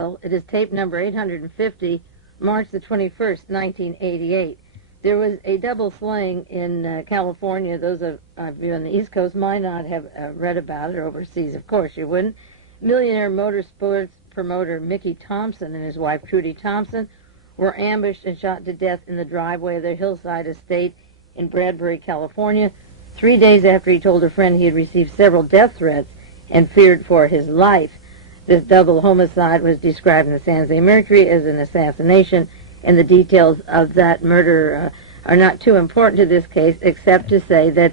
It is tape number 850, March the 21st, 1988. There was a double slaying in California. Those of you on the East Coast might not have read about it, or overseas, of course you wouldn't. Millionaire motorsports promoter Mickey Thompson and his wife Trudy Thompson were ambushed and shot to death in the driveway of their hillside estate in Bradbury, California, 3 days after he told a friend he had received several death threats and feared for his life. This double homicide was described in the San Jose Mercury as an assassination, and the details of that murder are not too important to this case, except to say that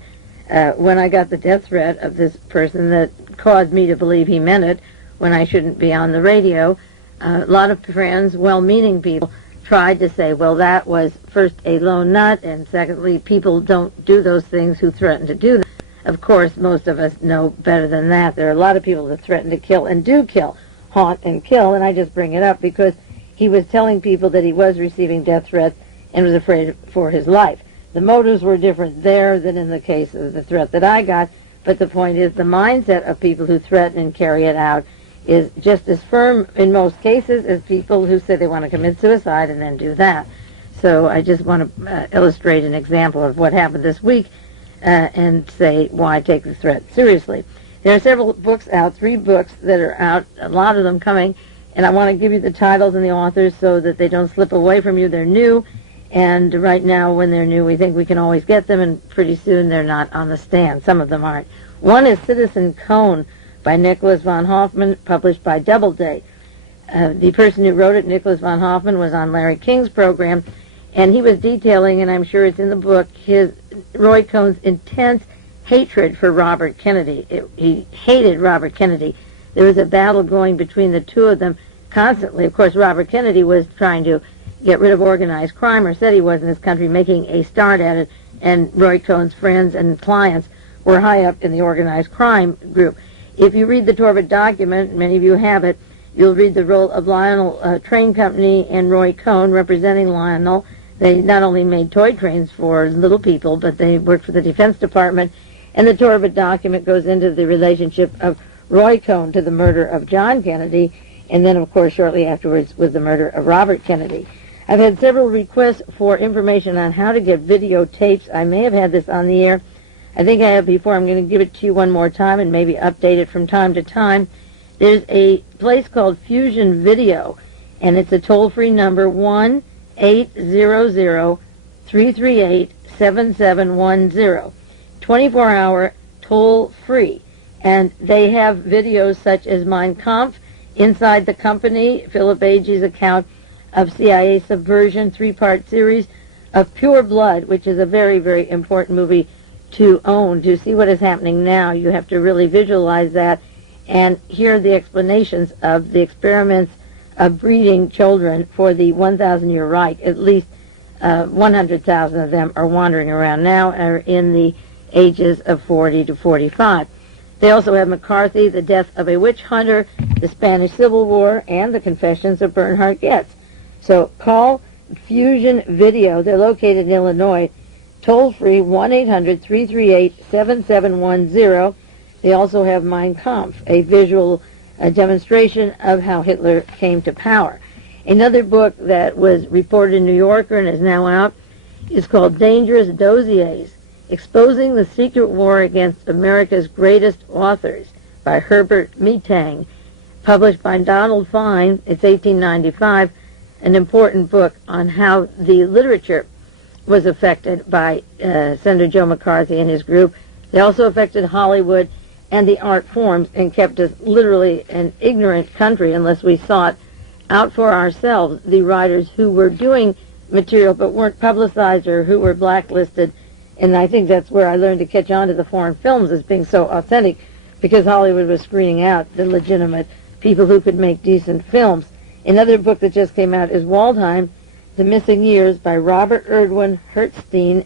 when I got the death threat of this person that caused me to believe he meant it when I shouldn't be on the radio, a lot of friends, well-meaning people, tried to say, well, that was first a lone nut, and secondly, people don't do those things who threaten to do them. Of course, most of us know better than that. There are a lot of people that threaten to kill and do kill, haunt and kill, and I just bring it up because he was telling people that he was receiving death threats and was afraid for his life. The motives were different there than in the case of the threat that I got, but the point is the mindset of people who threaten and carry it out is just as firm in most cases as people who say they want to commit suicide and then do that. So I just want to illustrate an example of what happened this week and say why I take the threat seriously. There are several books out, 3 books that are out, a lot of them coming, and I want to give you the titles and the authors so that they don't slip away from you. They're new, and right now when they're new we think we can always get them, and pretty soon they're not on the stand. Some of them aren't. One is Citizen Cohn by Nicholas von Hoffman, published by Doubleday. The person who wrote it, Nicholas von Hoffman, was on Larry King's program, and he was detailing, and I'm sure it's in the book, Roy Cohn's intense hatred for Robert Kennedy. He hated Robert Kennedy. There was a battle going between the two of them constantly. Of course, Robert Kennedy was trying to get rid of organized crime, or said he was in this country, making a start at it, and Roy Cohn's friends and clients were high up in the organized crime group. If you read the Torvet document, many of you have it, you'll read the role of Lionel Train Company and Roy Cohn representing Lionel. They not only made toy trains for little people, but they worked for the Defense Department. And the Torvet document goes into the relationship of Roy Cohn to the murder of John Kennedy, and then, of course, shortly afterwards was the murder of Robert Kennedy. I've had several requests for information on how to get videotapes. I may have had this on the air. I think I have before. I'm going to give it to you one more time and maybe update it from time to time. There's a place called Fusion Video, and it's a toll-free number, 1-800-338-7710. 24-hour toll-free. And they have videos such as Mein Kampf, Inside the Company, Philip Agee's account of CIA subversion, 3-part series of Pure Blood, which is a very, very important movie to own. To see what is happening now, you have to really visualize that and hear the explanations of the experiments of breeding children for the 1,000-year Reich. At least 100,000 of them are wandering around now, are in the ages of 40 to 45. They also have McCarthy, The Death of a Witch Hunter, the Spanish Civil War, and the Confessions of Bernhard Goetz. So call Fusion Video. They're located in Illinois. Toll-free, 1-800-338-7710. They also have Mein Kampf, a visual demonstration of how Hitler came to power. Another book that was reported in New Yorker and is now out is called Dangerous Dossiers, Exposing the Secret War Against America's Greatest Authors by Herbert Meetang, published by Donald Fine. It's 1895, an important book on how the literature was affected by Senator Joe McCarthy and his group. They also affected Hollywood and the art forms and kept us literally an ignorant country unless we sought out for ourselves the writers who were doing material but weren't publicized or who were blacklisted. And I think that's where I learned to catch on to the foreign films as being so authentic, because Hollywood was screening out the legitimate people who could make decent films. Another book that just came out is Waldheim, The Missing Years by Robert Erdwin Herzstein,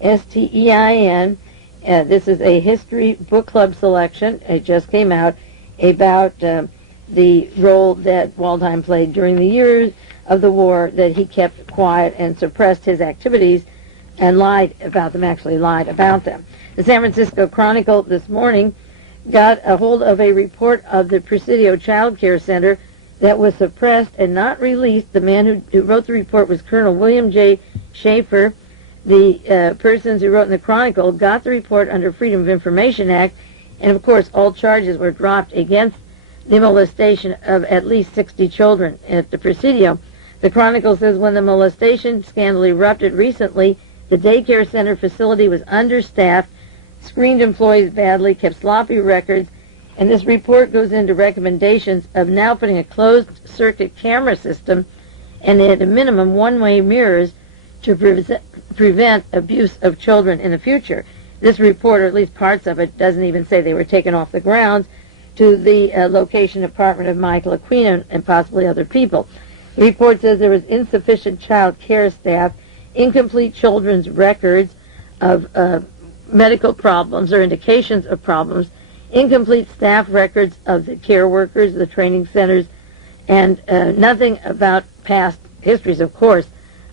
Herzstein. This is a history book club selection. It just came out about the role that Waldheim played during the years of the war, that he kept quiet and suppressed his activities and lied about them. The San Francisco Chronicle this morning got a hold of a report of the Presidio Child Care Center that was suppressed and not released. The man who wrote the report was Colonel William J. Schaefer. The persons who wrote in the Chronicle got the report under Freedom of Information Act, and of course all charges were dropped against the molestation of at least 60 children at the Presidio. The Chronicle says when the molestation scandal erupted recently, the daycare center facility was understaffed, screened employees badly, kept sloppy records, and this report goes into recommendations of now putting a closed-circuit camera system and at a minimum one-way mirrors to prevent abuse of children in the future. This report, or at least parts of it, doesn't even say they were taken off the grounds to the location apartment of Michael Aquino and possibly other people. The report says there was insufficient child care staff, incomplete children's records of medical problems or indications of problems, incomplete staff records of the care workers, the training centers, and nothing about past histories, of course,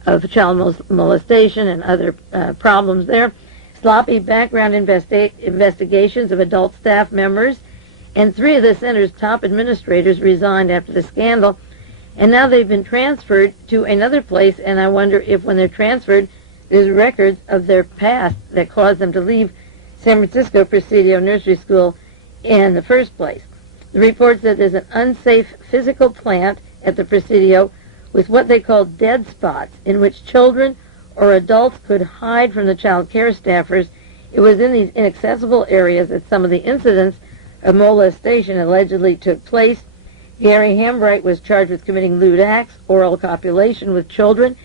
of child molestation and other problems there. Sloppy background investigations of adult staff members, and 3 of the center's top administrators resigned after the scandal, and now they've been transferred to another place, and I wonder if when they're transferred, there's records of their past that caused them to leave San Francisco Presidio Nursery School in the first place. The report said there's an unsafe physical plant at the Presidio with what they call dead spots in which children or adults could hide from the child care staffers. It was in these inaccessible areas that some of the incidents of molestation allegedly took place. Gary Hambright was charged with committing lewd acts, oral copulation with children.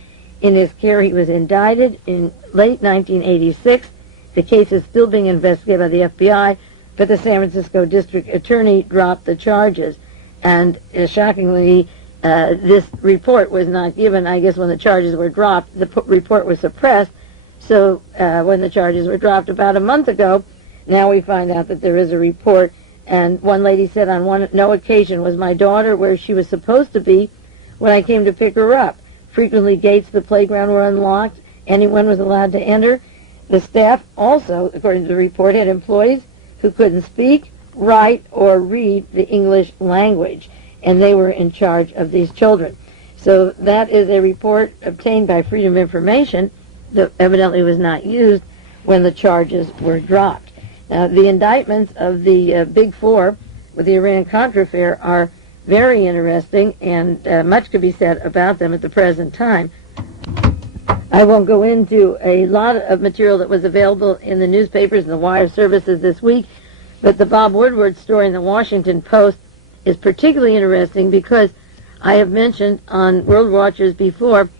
In his care, he was indicted in late 1986. The case is still being investigated by the FBI, but the San Francisco District Attorney dropped the charges. And shockingly, this report was not given. I guess when the charges were dropped, the report was suppressed. So when the charges were dropped about a month ago, now we find out that there is a report. And one lady said on no occasion was my daughter where she was supposed to be when I came to pick her up. Frequently gates to the playground were unlocked. Anyone was allowed to enter. The staff also, according to the report, had employees who couldn't speak, write, or read the English language, and they were in charge of these children. So that is a report obtained by Freedom of Information that evidently was not used when the charges were dropped. Now, the indictments of the Big Four with the Iran-Contra affair are very interesting, and much could be said about them at the present time. I won't go into a lot of material that was available in the newspapers and the wire services this week, but the Bob Woodward story in the Washington Post is particularly interesting because I have mentioned on World Watchers before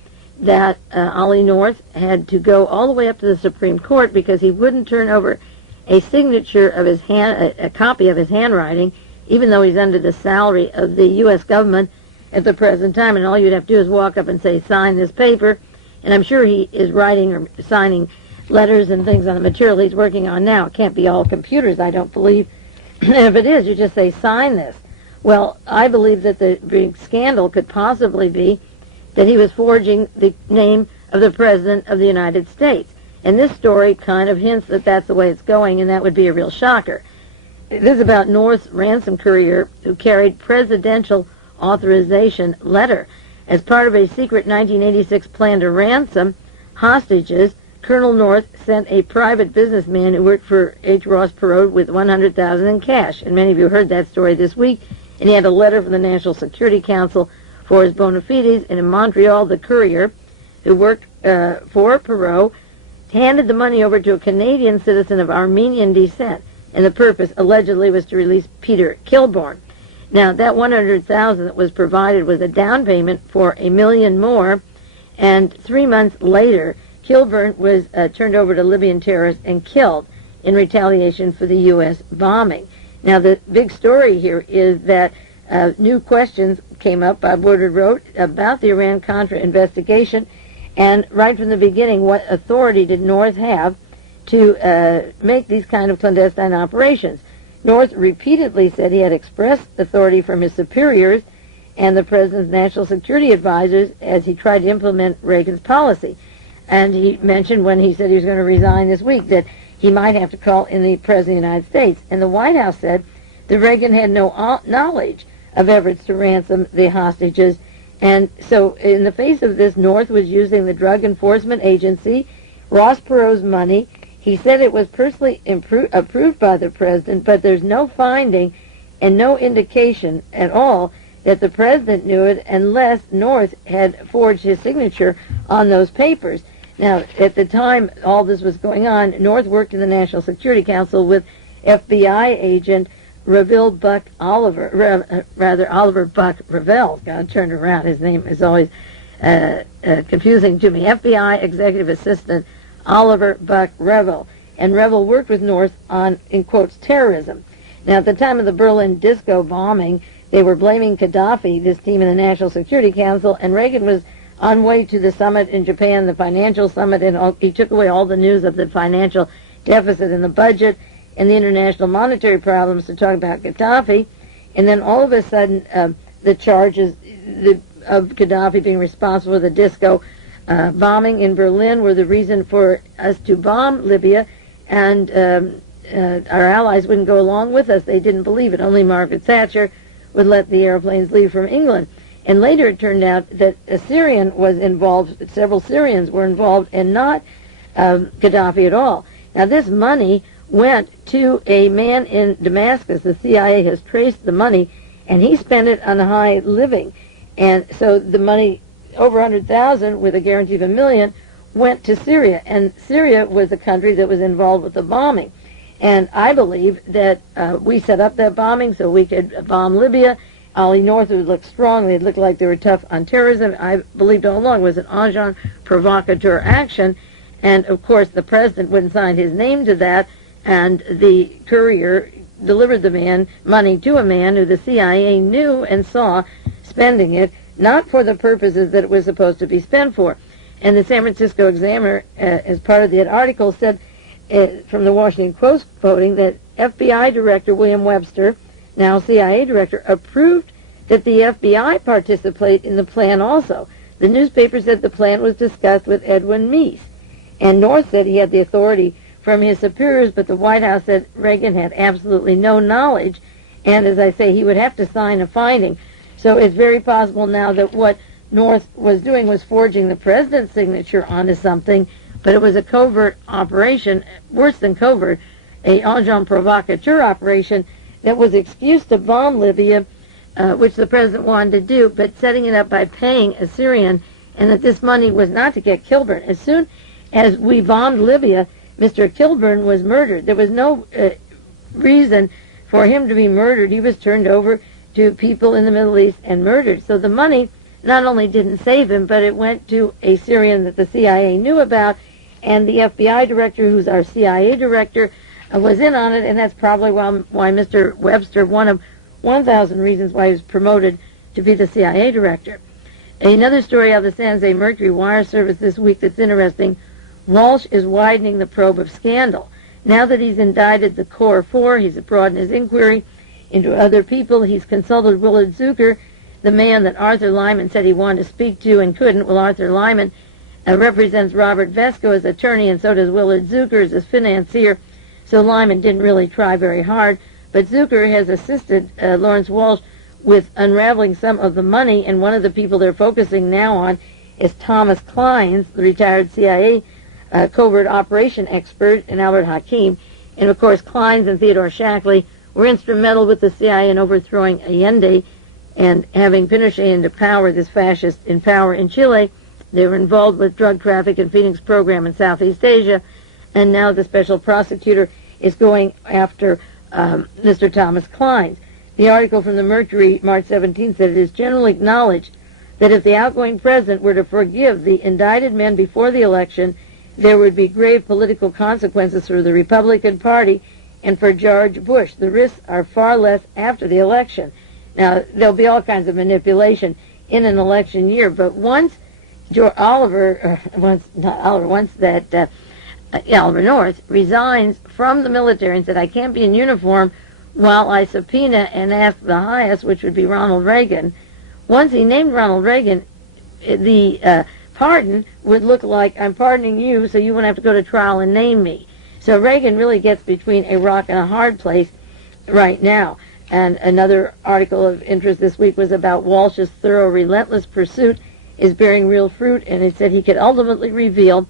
that Ollie North had to go all the way up to the Supreme Court because he wouldn't turn over a signature of his a copy of his handwriting, even though he's under the salary of the U.S. government at the present time, and all you'd have to do is walk up and say, sign this paper, and I'm sure he is writing or signing letters and things on the material he's working on now. It can't be all computers, I don't believe. And if it is, you just say, sign this. Well, I believe that the big scandal could possibly be that he was forging the name of the President of the United States. And this story kind of hints that that's the way it's going, and that would be a real shocker. This is about North's ransom courier who carried presidential authorization letter. As part of a secret 1986 plan to ransom hostages, Colonel North sent a private businessman who worked for H. Ross Perot with $100,000 in cash. And many of you heard that story this week. And he had a letter from the National Security Council for his bona fides. And in Montreal, the courier, who worked for Perot, handed the money over to a Canadian citizen of Armenian descent, and the purpose allegedly was to release Peter Kilbourne. Now, that $100,000 that was provided was a down payment for $1 million more, and 3 months later, Kilbourne was turned over to Libyan terrorists and killed in retaliation for the U.S. bombing. Now, the big story here is that new questions came up, Bob Woodward wrote, about the Iran-Contra investigation. And right from the beginning, what authority did North have to make these kind of clandestine operations? North repeatedly said he had expressed authority from his superiors and the President's national security advisors as he tried to implement Reagan's policy. And he mentioned when he said he was going to resign this week that he might have to call in the President of the United States. And the White House said that Reagan had no knowledge of efforts to ransom the hostages. And so in the face of this, North was using the Drug Enforcement Agency, Ross Perot's money. He said it was personally approved by the president, but there's no finding and no indication at all that the president knew it unless North had forged his signature on those papers. Now, at the time all this was going on, North worked in the National Security Council with FBI agent Reville Buck Oliver, Oliver Buck Revelle. God, turned around. His name is always confusing to me. FBI Executive Assistant Oliver Buck Revelle. And Revelle worked with North on, in quotes, terrorism. Now, at the time of the Berlin disco bombing, they were blaming Gaddafi, this team in the National Security Council, and Reagan was on way to the summit in Japan, the financial summit, and he took away all the news of the financial deficit in the budget and the international monetary problems to talk about Gaddafi. And then all of a sudden, the charges of Gaddafi being responsible for the disco bombing in Berlin were the reason for us to bomb Libya, and our allies wouldn't go along with us. They didn't believe it. Only Margaret Thatcher would let the airplanes leave from England. And later it turned out that a Syrian was involved, several Syrians were involved, and not Gaddafi at all. Now this money went to a man in Damascus. The CIA has traced the money, and he spent it on high living. And so the money, over 100,000 with a guarantee of $1 million, went to Syria. And Syria was the country that was involved with the bombing. And I believe that we set up that bombing so we could bomb Libya. Ollie North would look strong. They'd look like they were tough on terrorism. I believed all along it was an agent provocateur action. And, of course, the president wouldn't sign his name to that. And the courier delivered the man money to a man who the CIA knew and saw spending it, not for the purposes that it was supposed to be spent for. And the San Francisco Examiner, as part of that article, said, from the Washington Post quoting, that FBI Director William Webster, now CIA Director, approved that the FBI participate in the plan also. The newspaper said the plan was discussed with Edwin Meese. And North said he had the authority from his superiors, but the White House said Reagan had absolutely no knowledge, and as I say, he would have to sign a finding. So it's very possible now that what North was doing was forging the president's signature onto something, but it was a covert operation, worse than covert, a agent provocateur operation that was excused to bomb Libya, which the president wanted to do, but setting it up by paying a Syrian, and that this money was not to get Kilburn. As soon as we bombed Libya, Mr. Kilburn was murdered. There was no reason for him to be murdered. He was turned over to people in the Middle East and murdered. So the money not only didn't save him, but it went to a Syrian that the CIA knew about, and the FBI director, who's our CIA director, was in on it, and that's probably why Mr. Webster, one of 1,000 reasons why he was promoted to be the CIA director. Another story out of the San Jose Mercury wire service this week that's interesting, Walsh is widening the probe of scandal. Now that he's indicted the Core Four, he's broadened his inquiry into other people. He's consulted Willard Zucker, the man that Arthur Lyman said he wanted to speak to and couldn't. Well, Arthur Lyman represents Robert Vesco as attorney, and so does Willard Zucker as his financier. So Lyman didn't really try very hard. But Zucker has assisted Lawrence Walsh with unraveling some of the money, and one of the people they're focusing now on is Thomas Clines, the retired CIA covert operation expert, and Albert Hakim. And, of course, Clines and Theodore Shackley were instrumental with the CIA in overthrowing Allende and having Pinochet into power, this fascist in power in Chile. They were involved with drug traffic and Phoenix program in Southeast Asia, and now the special prosecutor is going after Mr. Thomas Clines. The article from the Mercury, March 17, said it is generally acknowledged that if the outgoing president were to forgive the indicted men before the election, there would be grave political consequences for the Republican Party and for George Bush. The risks are far less after the election. Now, there'll be all kinds of manipulation in an election year, but once Oliver North resigns from the military and said, I can't be in uniform while I subpoena and ask the highest, which would be Ronald Reagan. Once he named Ronald Reagan, the pardon would look like, I'm pardoning you so you won't have to go to trial and name me. So Reagan really gets between a rock and a hard place right now. And another article of interest this week was about Walsh's thorough, relentless pursuit is bearing real fruit, and it said he could ultimately reveal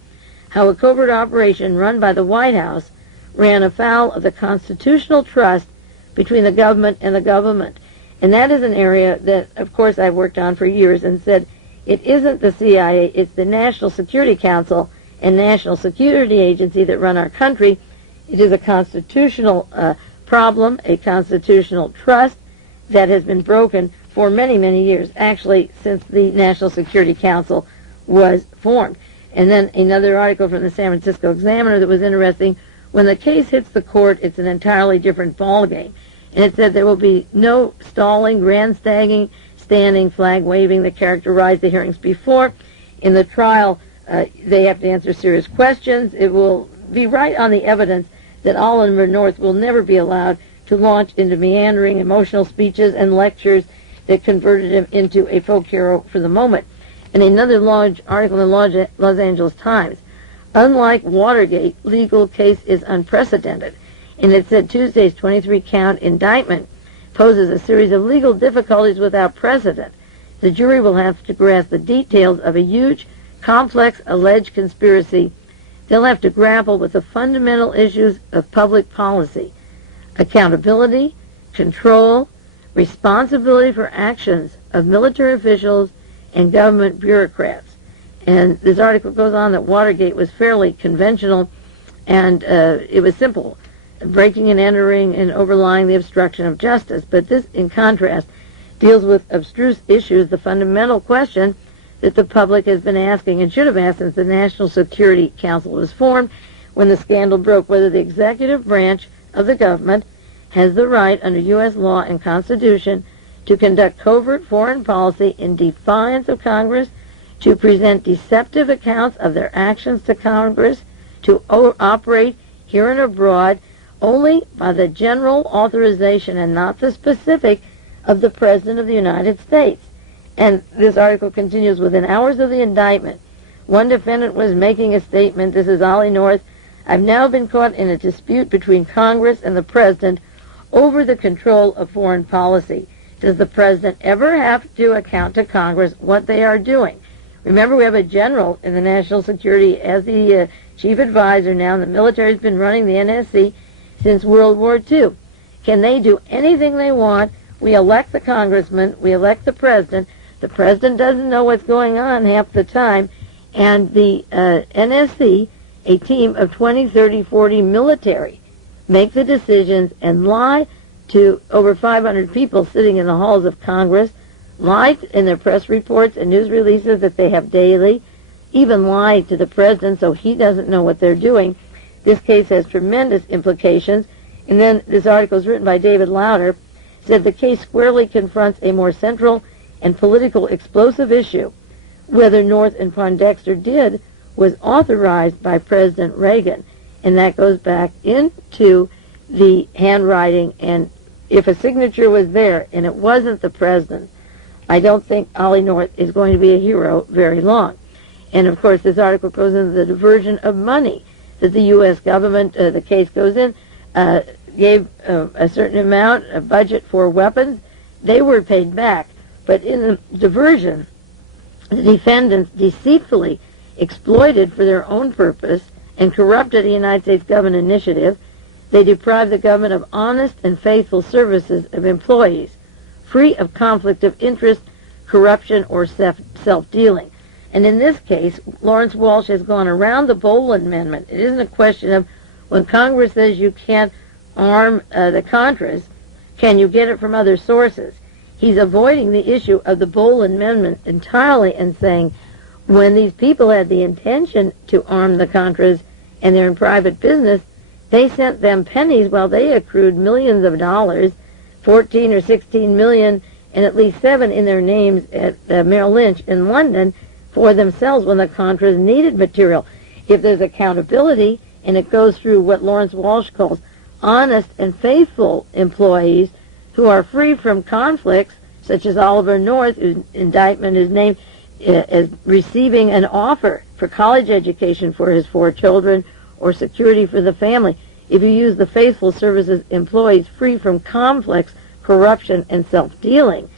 how a covert operation run by the White House ran afoul of the constitutional trust between the government and the government. And that is an area that, of course, I've worked on for years and said it isn't the CIA, it's the National Security Council and National Security Agency that run our country. It is a constitutional problem, a constitutional trust that has been broken for many, many years, actually since the National Security Council was formed. And then another article from the San Francisco Examiner that was interesting. When the case hits the court, it's an entirely different ballgame. And it said there will be no stalling, grandstanding, standing, flag waving that characterized the hearings before. In the trial, they have to answer serious questions. It will be right on the evidence that Oliver North will never be allowed to launch into meandering emotional speeches and lectures that converted him into a folk hero for the moment. And another large article in the Los Angeles Times, unlike Watergate, legal case is unprecedented. And it said Tuesday's 23-count indictment poses a series of legal difficulties without precedent. The jury will have to grasp the details of a huge, complex, alleged conspiracy. They'll have to grapple with the fundamental issues of public policy, accountability, control, responsibility for actions of military officials and government bureaucrats. And this article goes on that Watergate was fairly conventional, and it was simple, breaking and entering and overlying the obstruction of justice. But this, in contrast, deals with abstruse issues, the fundamental question that the public has been asking and should have asked since the National Security Council was formed when the scandal broke, whether the executive branch of the government has the right under U.S. law and Constitution to conduct covert foreign policy in defiance of Congress, to present deceptive accounts of their actions to Congress, to operate here and abroad only by the general authorization and not the specific of the President of the United States. And this article continues, within hours of the indictment, one defendant was making a statement, this is Ollie North, I've now been caught in a dispute between Congress and the President over the control of foreign policy. Does the President ever have to account to Congress what they are doing? Remember, we have a general in the national security as the chief advisor now, and the military has been running the NSC since World War II. Can they do anything they want? We elect the congressman, we elect the president. The president doesn't know what's going on half the time, and the NSC, a team of 20, 30, 40 military, make the decisions and lie to over 500 people sitting in the halls of Congress, lie in their press reports and news releases that they have daily, even lie to the president so he doesn't know what they're doing. This case has tremendous implications. And then this article is written by David Lauder, said the case squarely confronts a more central and political explosive issue. Whether North and Poindexter did was authorized by President Reagan, and that goes back into the handwriting, and if a signature was there and it wasn't the president, I don't think Ollie North is going to be a hero very long. And of course this article goes into the diversion of money that the U.S. government, the case goes in, gave a certain amount, a budget for weapons. They were paid back. But in the diversion, the defendants deceitfully exploited for their own purpose and corrupted the United States government initiative. They deprived the government of honest and faithful services of employees, free of conflict of interest, corruption, or self-dealing. And in this case, Lawrence Walsh has gone around the Bologna Amendment. It isn't a question of when Congress says you can't arm the Contras, can you get it from other sources? He's avoiding the issue of the Bologna Amendment entirely and saying when these people had the intention to arm the Contras and they're in private business, they sent them pennies while they accrued millions of dollars, 14 or 16 million, and at least 7 in their names at Merrill Lynch in London for themselves when the Contras needed material. If there's accountability, and it goes through what Lawrence Walsh calls honest and faithful employees who are free from conflicts, such as Oliver North, whose indictment is named as receiving an offer for college education for his 4 children, or security for the family if you use the faithful services employees free from conflicts, corruption, and self-dealing.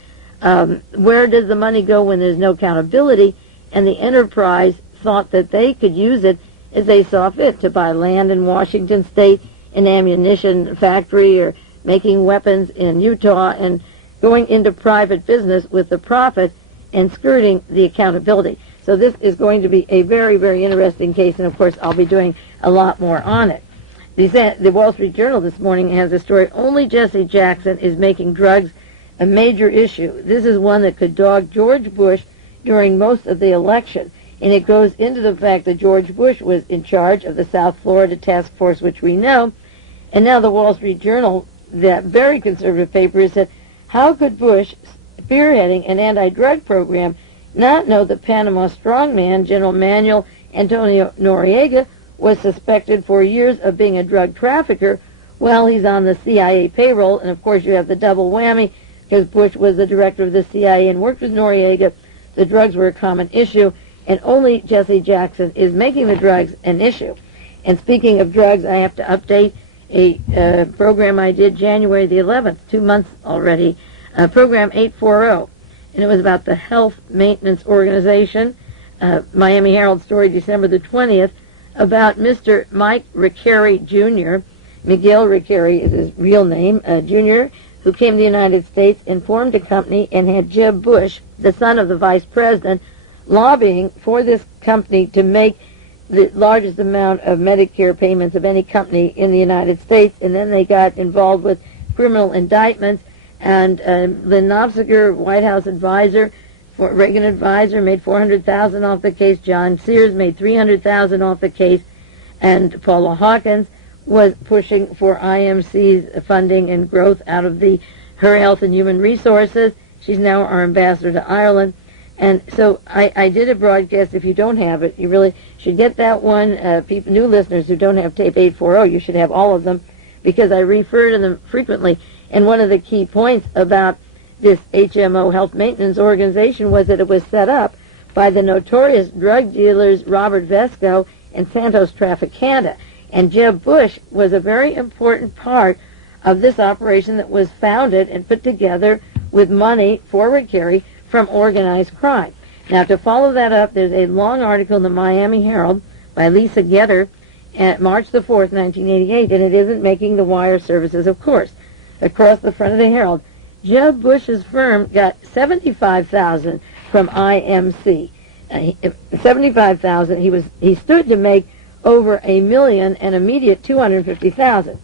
Where does the money go when there's no accountability? And the enterprise thought that they could use it as they saw fit, to buy land in Washington State, an ammunition factory, or making weapons in Utah, and going into private business with the profit and skirting the accountability. So this is going to be a very, very interesting case, and of course I'll be doing a lot more on it. The Wall Street Journal this morning has a story, "Only Jesse Jackson is making drugs a major issue." This is one that could dog George Bush during most of the election. And it goes into the fact that George Bush was in charge of the South Florida task force, which we know. And now the Wall Street Journal, that very conservative paper, has said, how could Bush, spearheading an anti-drug program, not know that Panama strongman General Manuel Antonio Noriega was suspected for years of being a drug trafficker while he's on the CIA payroll? And of course you have the double whammy, because Bush was the director of the CIA and worked with Noriega. The drugs were a common issue, and only Jesse Jackson is making the drugs an issue. And speaking of drugs, I have to update a program I did January the 11th, 2 months already, program 840. And it was about the Health Maintenance Organization, Miami Herald story, December the 20th, about Mr. Mike Riccari Jr., Miguel Riccari is his real name, Jr., who came to the United States and formed a company and had Jeb Bush, the son of the vice president, lobbying for this company to make the largest amount of Medicare payments of any company in the United States. And then they got involved with criminal indictments. And Lynn Nofziger, White House advisor, Reagan advisor, made $400,000 off the case. John Sears made $300,000 off the case. And Paula Hawkins was pushing for IMC's funding and growth out of her Health and Human Resources. She's now our ambassador to Ireland. And so I did a broadcast. If you don't have it, you really should get that one. New listeners who don't have tape 840, you should have all of them, because I refer to them frequently. And one of the key points about this HMO Health Maintenance Organization was that it was set up by the notorious drug dealers Robert Vesco and Santos Traficanta. And Jeb Bush was a very important part of this operation that was founded and put together with money for Riccari from organized crime. Now, to follow that up, there's a long article in the Miami Herald by Lisa Getter at March the 4th, 1988, and it isn't making the wire services, of course. Across the front of the Herald, Jeb Bush's firm got $75,000 from IMC. $75,000. He stood to make over $1 million and immediate $250,000.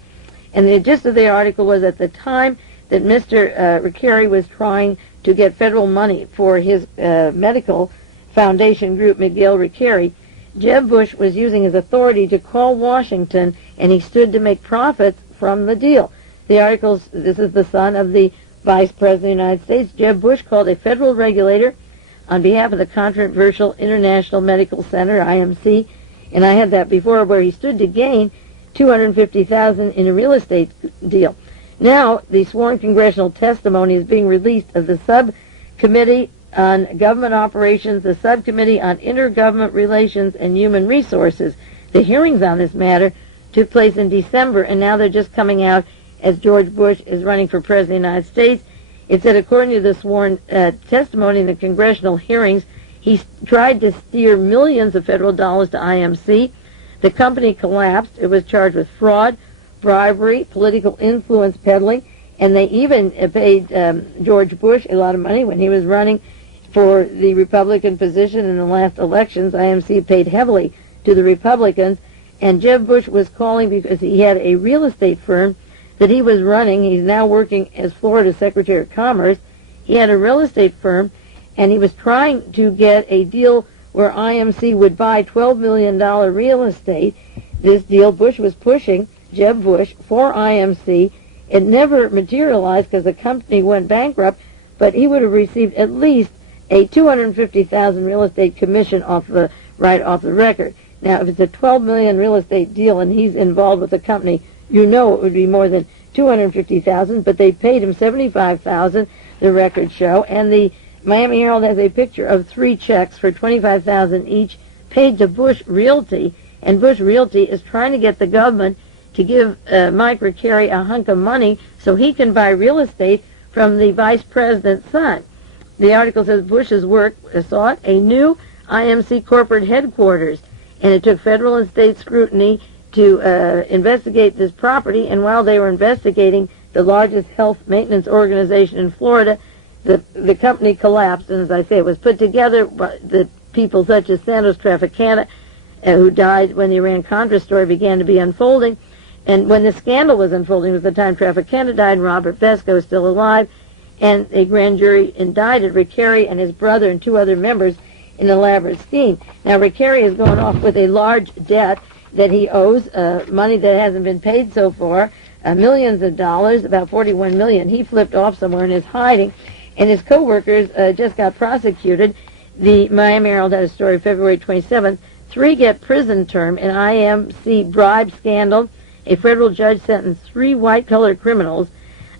And the gist of the article was, at the time that Mr. Riccari was trying to get federal money for his medical foundation group, Miguel Riccari, Jeb Bush was using his authority to call Washington, and he stood to make profits from the deal. The articles, this is the son of the Vice President of the United States. Jeb Bush called a federal regulator on behalf of the controversial International Medical Center, IMC, and I had that before, where he stood to gain $250,000 in a real estate deal. Now, the sworn congressional testimony is being released of the Subcommittee on Government Operations, the Subcommittee on Intergovernment Relations and Human Resources. The hearings on this matter took place in December, and now they're just coming out as George Bush is running for President of the United States. It said, according to the sworn testimony in the congressional hearings, he tried to steer millions of federal dollars to IMC. The company collapsed. It was charged with fraud, bribery, political influence peddling, and they even paid George Bush a lot of money when he was running for the Republican position in the last elections. IMC paid heavily to the Republicans, and Jeb Bush was calling because he had a real estate firm that he was running. He's now working as Florida Secretary of Commerce. He had a real estate firm, and he was trying to get a deal where IMC would buy $12 million real estate. This deal Bush was pushing, Jeb Bush, for IMC. It never materialized because the company went bankrupt, but he would have received at least a $250,000 real estate commission right off the record. Now, if it's a $12 million real estate deal and he's involved with the company, you know it would be more than $250,000, but they paid him $75,000, the records show, and the Miami Herald has a picture of 3 checks for $25,000 each paid to Bush Realty. and Bush Realty is trying to get the government to give Mike Recarey a hunk of money so he can buy real estate from the vice president's son. The article says Bush's work sought a new IMC corporate headquarters, and it took federal and state scrutiny to investigate this property, and while they were investigating the largest health maintenance organization in Florida, the company collapsed, and as I say, it was put together by the people such as Santos Trafficante, who died when the Iran-Contra story began to be unfolding. And when the scandal was unfolding was the time Trafficante died and Robert Vesco was still alive, and a grand jury indicted Recarey and his brother and 2 other members in an elaborate scheme. Now, Recarey is going off with a large debt that he owes, money that hasn't been paid so far, millions of dollars, about $41 million. He flipped off somewhere and is hiding, and his co-workers just got prosecuted. The Miami Herald had a story February 27th. 3 get prison term in IMC bribe scandal. A federal judge sentenced 3 white-collar criminals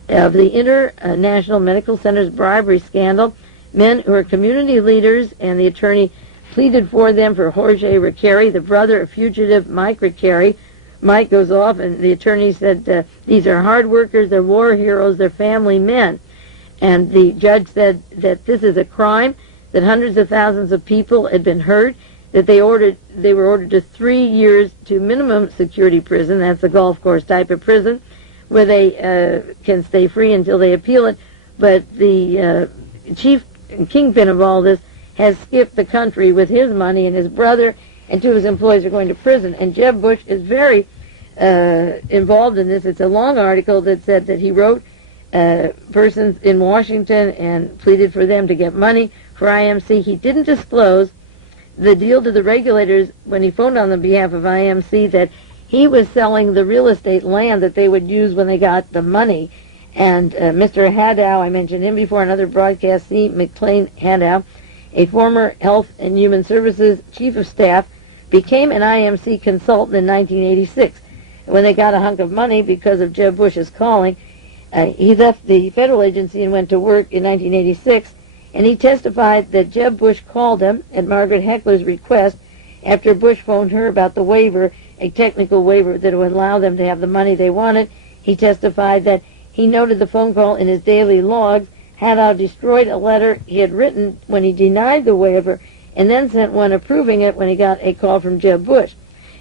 of the International Medical Center's bribery scandal, men who are community leaders, and the attorney pleaded for them for Jorge Recarey, the brother of fugitive Mike Recarey. Mike goes off, and the attorney said these are hard workers, they're war heroes, they're family men. And the judge said that this is a crime, that hundreds of thousands of people had been hurt, that they were ordered to 3 years to minimum security prison. That's a golf course type of prison where they can stay free until they appeal it. But the chief kingpin of all this has skipped the country with his money, and his brother and 2 of his employees are going to prison. And Jeb Bush is very involved in this. It's a long article that said that he wrote persons in Washington and pleaded for them to get money for IMC. He didn't disclose the deal to the regulators when he phoned on the behalf of IMC that he was selling the real estate land that they would use when they got the money. And Mr. Haddow, I mentioned him before, another broadcast, C. McLean Haddow, a former Health and Human Services Chief of Staff, became an IMC consultant in 1986. When they got a hunk of money because of Jeb Bush's calling, he left the federal agency and went to work in 1986, and he testified that Jeb Bush called him at Margaret Heckler's request after Bush phoned her about the waiver, a technical waiver that would allow them to have the money they wanted. He testified that he noted the phone call in his daily logs. Haddow destroyed a letter he had written when he denied the waiver, and then sent one approving it when he got a call from Jeb Bush.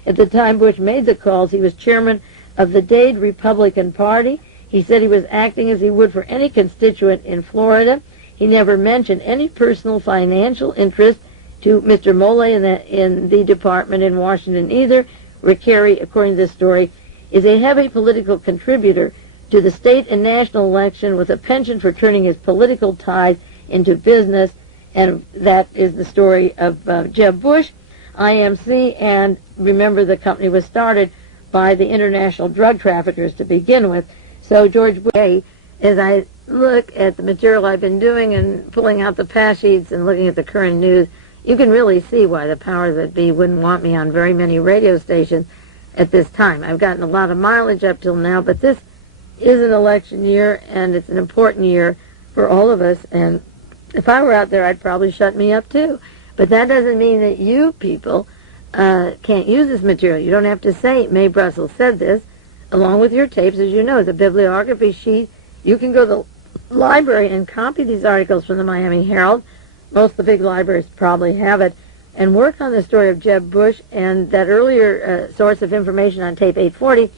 At the time Bush made the calls, he was chairman of the Dade Republican Party. He said he was acting as he would for any constituent in Florida. He never mentioned any personal financial interest to Mr. Mole in the department in Washington either. Recarey, according to this story, is a heavy political contributor to the state and national election with a penchant for turning his political ties into business, and that is the story of Jeb Bush, IMC, and remember the company was started by the international drug traffickers to begin with. So George Bush, as I look at the material I've been doing and pulling out the past sheets and looking at the current news, you can really see why the powers that be wouldn't want me on very many radio stations at this time. I've gotten a lot of mileage up till now, but this is an election year, and it's an important year for all of us, and if I were out there, I'd probably shut me up too. But that doesn't mean that you people can't use this material. You don't have to say, Mae Brussels said this, along with your tapes. As you know, it's a bibliography sheet. You can go to the library and copy these articles from the Miami Herald. Most of the big libraries probably have it, and work on the story of Jeb Bush. And that earlier source of information on tape 840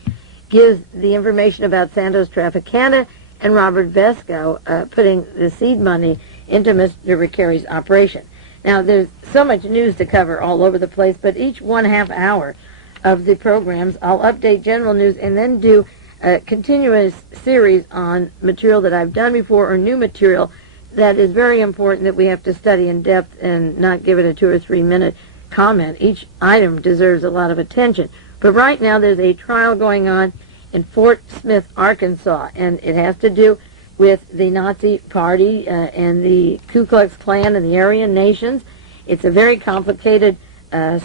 gives the information about Santos Trafficante and Robert Vesco putting the seed money into Mr. Recarey's operation. Now, there's so much news to cover all over the place, but each 1/2 hour of the programs, I'll update general news and then do a continuous series on material that I've done before or new material that is very important that we have to study in depth and not give it a 2 or 3 minute comment. Each item deserves a lot of attention. But right now there's a trial going on in Fort Smith, Arkansas, and it has to do with the Nazi Party and the Ku Klux Klan and the Aryan Nations. It's a very complicated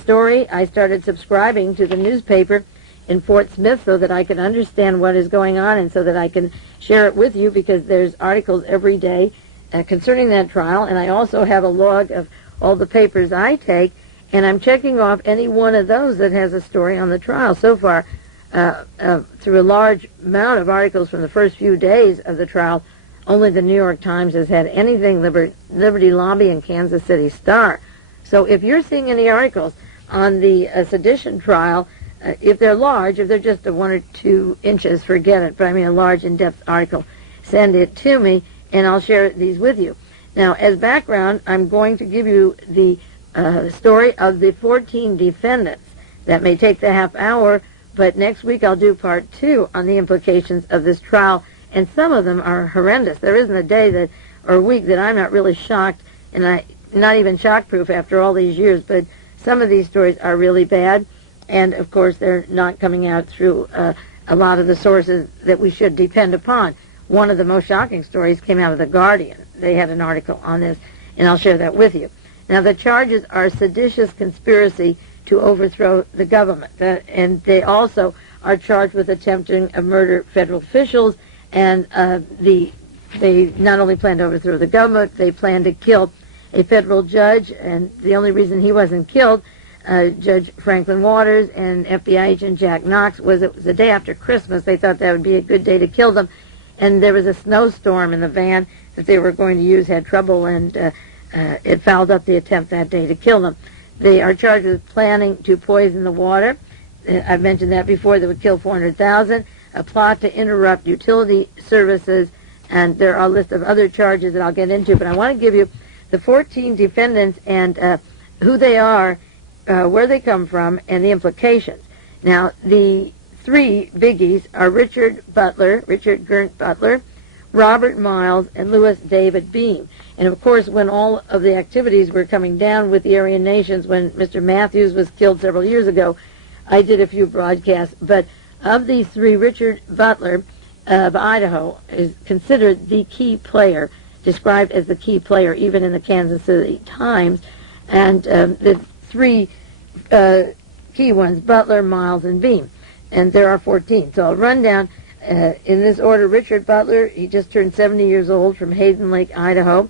story. I started subscribing to the newspaper in Fort Smith so that I can understand what is going on and so that I can share it with you, because there's articles every day concerning that trial, and I also have a log of all the papers I take, And I'm checking off any one of those that has a story on the trial. So far, through a large amount of articles from the first few days of the trial, only the New York Times has had anything Liberty Lobby and Kansas City Star. So if you're seeing any articles on the sedition trial, if they're large, if they're just 1 or 2 inches, forget it. But I mean a large, in-depth article, send it to me, and I'll share these with you. Now, as background, I'm going to give you the story of the 14 defendants. That may take the half hour, but next week I'll do part 2 on the implications of this trial, and some of them are horrendous. There isn't a day or a week that I'm not really shocked, and not even shock-proof after all these years, but some of these stories are really bad, and of course they're not coming out through a lot of the sources that we should depend upon. One of the most shocking stories came out of The Guardian. They had an article on this, and I'll share that with you. Now, the charges are seditious conspiracy to overthrow the government, and they also are charged with attempting to murder federal officials, and they not only plan to overthrow the government, they plan to kill a federal judge, and the only reason he wasn't killed, Judge Franklin Waters and FBI agent Jack Knox, it was the day after Christmas. They thought that would be a good day to kill them, and there was a snowstorm, and the van that they were going to use had trouble, and it fouled up the attempt that day to kill them. They are charged with planning to poison the water. I've mentioned that before. That would kill 400,000. A plot to interrupt utility services, and there are a list of other charges that I'll get into, but I want to give you the 14 defendants and who they are, where they come from, and the implications. Now, the 3 biggies are Richard Gerndt Butler, Robert Miles, and Louis David Beam. And of course, when all of the activities were coming down with the Aryan nations, when Mr. Matthews was killed several years ago, I did a few broadcasts. But of these 3, Richard Butler of Idaho is considered the key player, described as the key player even in the Kansas City Times. And the 3 key ones, Butler, Miles, and Beam. And there are 14. So I'll run down in this order. Richard Butler, he just turned 70 years old, from Hayden Lake, Idaho.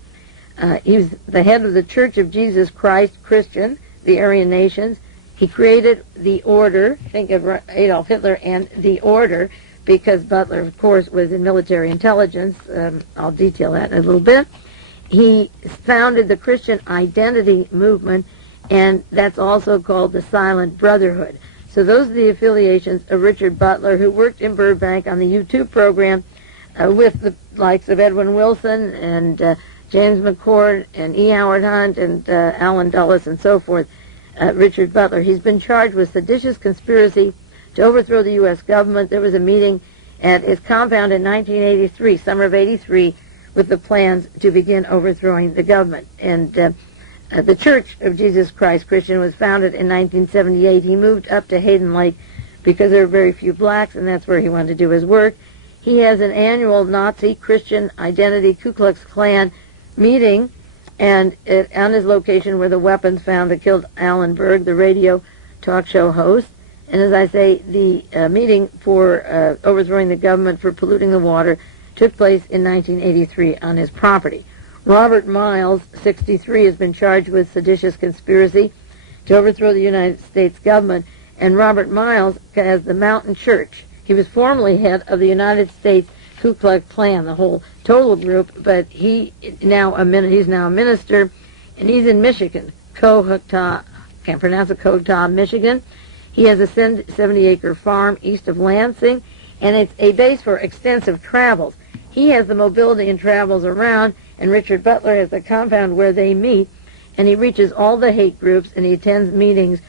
He was the head of the Church of Jesus Christ Christian, the Aryan nations. He created the order, think of Adolf Hitler and the order, because Butler, of course, was in military intelligence. I'll detail that in a little bit. He founded the Christian Identity Movement, and that's also called the Silent Brotherhood. So those are the affiliations of Richard Butler, who worked in Burbank on the U2 program with the likes of Edwin Wilson and James McCord and E. Howard Hunt and Alan Dulles and so forth. Richard Butler, he's been charged with seditious conspiracy to overthrow the U.S. government. There was a meeting at his compound in 1983, summer of 83, with the plans to begin overthrowing the government. And the Church of Jesus Christ Christian was founded in 1978. He moved up to Hayden Lake because there were very few blacks, and that's where he wanted to do his work. He has an annual Nazi Christian Identity Ku Klux Klan meeting, and on his location were the weapons found that killed Alan Berg, the radio talk show host. And as I say, the meeting for overthrowing the government for polluting the water took place in 1983 on his property. Robert Miles, 63, has been charged with seditious conspiracy to overthrow the United States government. And Robert Miles has the Mountain Church. He was formerly head of the United States Ku Klux Klan, the whole total group, but he's now a minister, and he's in Michigan, Cohn, Michigan. He has a 70-acre farm east of Lansing, and it's a base for extensive travels. He has the mobility and travels around, and Richard Butler has the compound where they meet, and he reaches all the hate groups, and he attends meetings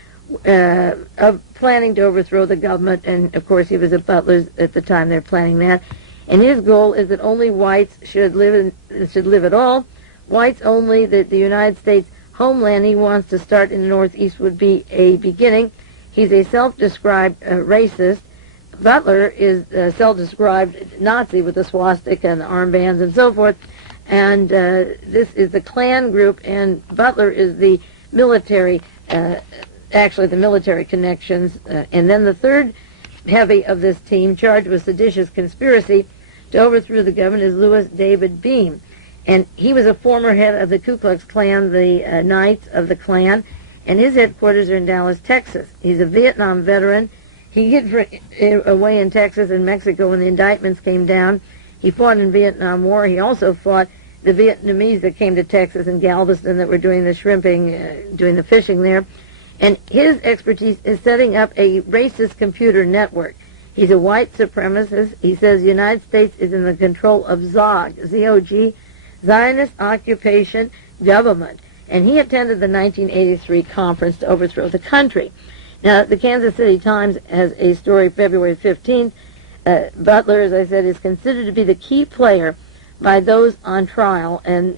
of planning to overthrow the government, and of course he was at Butler's at the time they're planning that. And his goal is that only whites should live at all. Whites only, that the United States homeland he wants to start in the Northeast would be a beginning. He's a self-described racist. Butler is a self-described Nazi with the swastika and the armbands and so forth. And this is the Klan group, and Butler is the military, actually the military connections. And then the third heavy of this team, charged with seditious conspiracy to overthrow the government, is Louis David Beam. And he was a former head of the Ku Klux Klan, the Knights of the Klan, and his headquarters are in Dallas, Texas. He's a Vietnam veteran. He hid away in Texas and Mexico when the indictments came down. He fought in the Vietnam War. He also fought the Vietnamese that came to Texas and Galveston that were doing the shrimping, doing the fishing there. And his expertise is setting up a racist computer network. He's a white supremacist. He says the United States is in the control of ZOG, Z-O-G, Zionist Occupation Government. And he attended the 1983 conference to overthrow the country. Now, the Kansas City Times has a story February 15th. Butler, as I said, is considered to be the key player by those on trial, and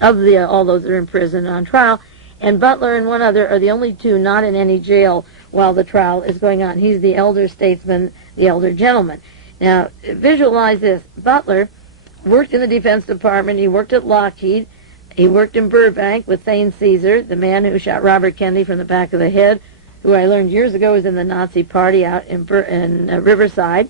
all those that are in prison on trial. And Butler and one other are the only two not in any jail while the trial is going on. He's the elder statesman, the elder gentleman. Now, visualize this. Butler worked in the Defense Department. He worked at Lockheed. He worked in Burbank with Thane Caesar, the man who shot Robert Kennedy from the back of the head, who I learned years ago was in the Nazi Party out in Riverside.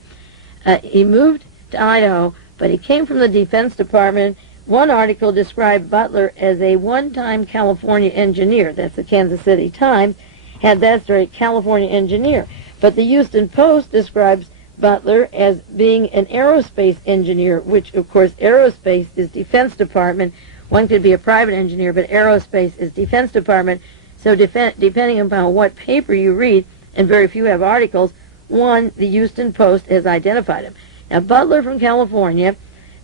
He moved to Idaho, but he came from the Defense Department. One article described Butler as a one-time California engineer. That's the Kansas City Times, had that story, California engineer. But the Houston Post describes Butler as being an aerospace engineer, which, of course, aerospace is Defense Department. One could be a private engineer, but aerospace is Defense Department. So depending upon what paper you read, and very few have articles, the Houston Post has identified him. Now, Butler from California,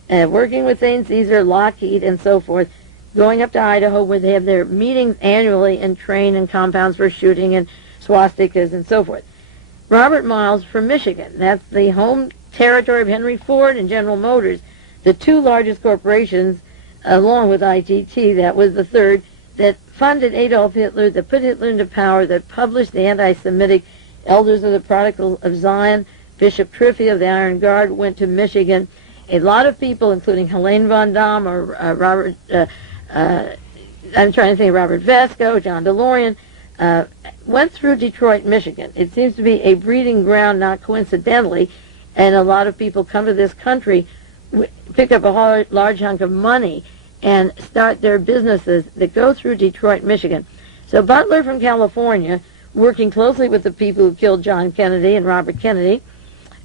working with Thane Caesar, Lockheed, and so forth, going up to Idaho where they have their meetings annually and train in compounds for shooting and swastikas and so forth. Robert Miles from Michigan, that's the home territory of Henry Ford and General Motors, the two largest corporations, along with ITT, that was the third, that funded Adolf Hitler, that put Hitler into power, that published the anti-Semitic Elders of the Prodigal of Zion. Bishop Trippi of the Iron Guard went to Michigan. A lot of people, including Helene von Damme or Robert Vesco, John DeLorean, went through Detroit, Michigan. It seems to be a breeding ground, not coincidentally, and a lot of people come to this country, pick up a large hunk of money, and start their businesses that go through Detroit, Michigan. So Butler from California, working closely with the people who killed John Kennedy and Robert Kennedy,